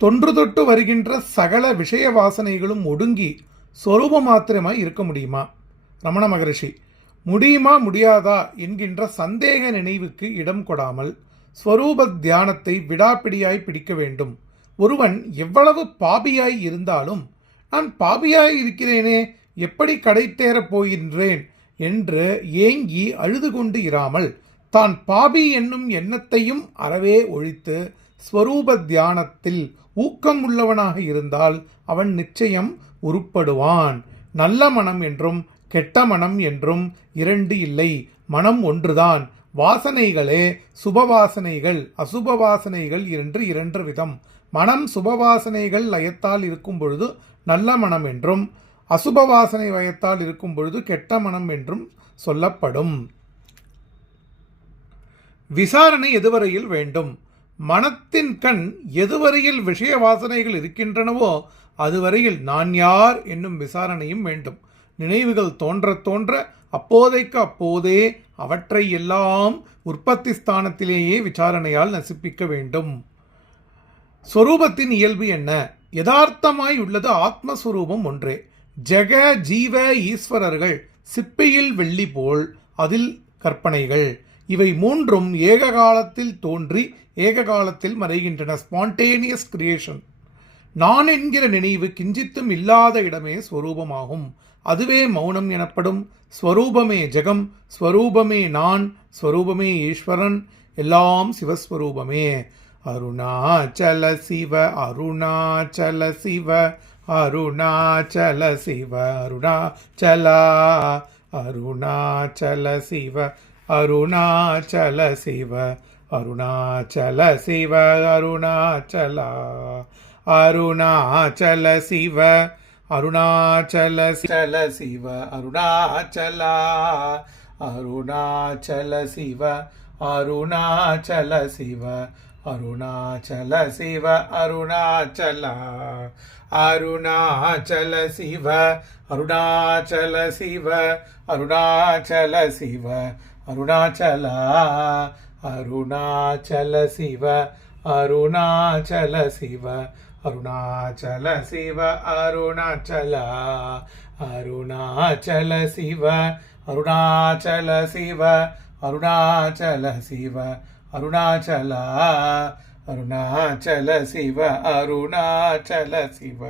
தொன்று தொட்டு வருகின்ற சகல விஷய வாசனைகளும் ஒடுங்கி சொரூப மாத்திரமாய் இருக்க முடியுமா? ரமண மகரிஷி முடியுமா முடியாதா என்கின்ற சந்தேக நினைவுக்கு இடம் கொடாமல் ஸ்வரூப தியானத்தை விடாப்பிடியாய் பிடிக்க வேண்டும். ஒருவன் எவ்வளவு பாபியாய் இருந்தாலும் நான் பாபியாய் இருக்கிறேனே, எப்படி கடை தேரப் போகின்றேன் என்று ஏங்கி அழுது கொண்டு இராமல் தான் பாபி என்னும் எண்ணத்தையும் அறவே ஒழித்து ஸ்வரூப தியானத்தில் ஊக்கம் உள்ளவனாக இருந்தால் அவன் நிச்சயம் உருப்படுவான். நல்ல மனம் என்றும் கெட்ட மனம் என்றும் இரண்டு இல்லை, மனம் ஒன்றுதான். வாசனைகளே சுபவாசனைகள் அசுபவாசனைகள் என்று இரண்டு விதம். மனம் சுபவாசனைகள் லயத்தால் இருக்கும் பொழுது நல்ல மனம் என்றும், அசுபவாசனை லயத்தால் இருக்கும் பொழுது கெட்ட மனம் என்றும் சொல்லப்படும். விசாரணை எதுவரையில் வேண்டும்? மனத்தின் கண் எதுவரையில் விஷய வாசனைகள் இருக்கின்றனவோ அதுவரையில் நான் யார் என்னும் விசாரணையும் வேண்டும். நினைவுகள் தோன்ற தோன்ற அப்போதைக்கு அப்போதே அவற்றை எல்லாம் உற்பத்தி ஸ்தானத்திலேயே விசாரணையால் நசிப்பிக்க வேண்டும். ஸ்வரூபத்தின் இயல்பு என்ன? யதார்த்தமாய் உள்ளது ஆத்மஸ்வரூபம் ஒன்றே. ஜெக ஜீவ ஈஸ்வரர்கள் சிப்பியில் வெள்ளி போல் அதில் கற்பனைகள். இவை மூன்றும் ஏக காலத்தில் தோன்றி ஏக காலத்தில் மறைகின்றன. Spontaneous creation. நான் என்கிற நினைவு கிஞ்சித்தும் இல்லாத இடமே ஸ்வரூபமாகும். அதுவே மௌனம் எனப்படும். ஸ்வரூபமே ஜெகம், ஸ்வரூபமே நான், ஸ்வரூபமே ஈஸ்வரன், எல்லாம் சிவஸ்வரூபமே. அருணாச்சல சிவ அருணாச்சல சிவ அருணாச்சல சிவ அருணாச்சலா அருணாச்சல சிவ அருணாச்சல சிவ அருணாச்சல சிவ அருணாச்சலா அருணாச்சல சிவ அருணாச்சல சல சிவ அருணாச்சலா அருணாச்சல சிவ அருணாச்சல சிவ அருணாச்சல சிவ அருணாச்சலா அருணாச்சல சிவ அருணாச்சல சிவ அருணாச்சல சிவ அருணாச்சலா அருணாச்சல சிவ அருணாச்சல சிவ அருணாச்சல சிவ அருணாச்சலா அருணாச்சல சிவ அருணாச்சல சிவ அருணாச்சல சிவ அருணாச்சலா அருணாச்சல சிவ அருணாச்சல சிவ